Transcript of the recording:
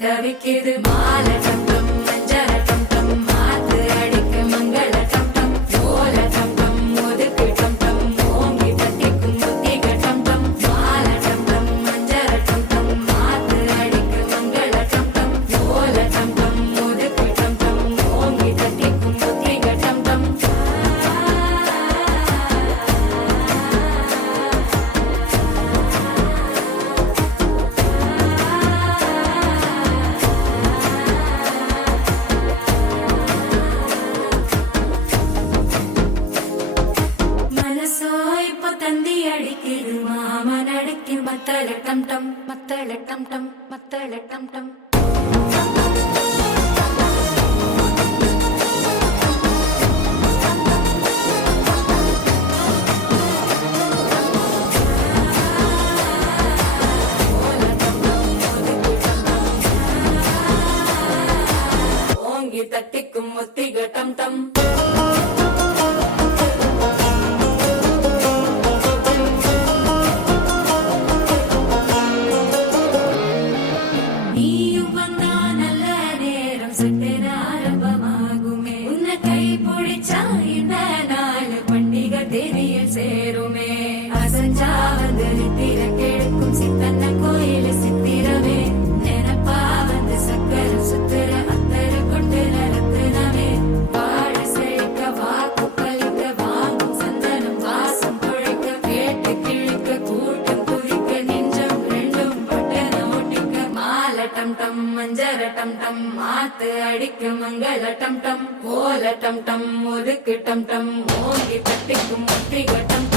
தவிக்குது மாலை டம் டம் மஞ்சள டம் டம் மாத்து அடிக்க மங்கள டம் டம் ஓல டம் டம் ஒதுக்கு டம் டம் ஓங்கி தட்டிக்கும் புத்திக டம் டம் மாலை டம் டம் மஞ்சள டம் டம் மாத்து அடிக்க மங்கள டம் டம் ஓல டம் டம் ஒதுக்கு டம் டம் ஓங்கி தட்டிக்கும் புத்திக டம் டம் மனசோ இப்போ தந்தி அடிக்குது மாமன் அடிக்கு மத்தள டம் டம் மத்தள டம் டம் மத்தள டம் டம் ஓங்கி தட்டிக்கும் ஒத்திக டம் டம் நீயும் வந்தா நல்ல நேரம் சட்டென ஆரம்பமாகுமே உன்னை கை பிடிச்சா இந்த நாள் பண்டிகை தேதியில் சேருமே அசஞ்சா வந்து நித்திர கெடுக்கும் சித்தன்ன கோயில சித்திரமே நினப்பா வந்து சக்கர சுத்துற அத்தர கொண்டு நடத்துனவே வாழ செழிக்க வாக்கு பலிக்க வாங்கும் சந்தனம் வாசம் குழைக்க கேட்டு கிழிக்க கூட்டம் குதிக்க நெஞ்சம் ரெண்டும் பட்டன ஒட்டிக்க மாலை டம் டம் மஞ்சர டம் டம் மாத்து அடிக்க மங்கள டம் டம் ஓல டம் டம் ஒதுக்கு டம் டம் ஓங்கி தட்டிக்கும் முத்திக டம்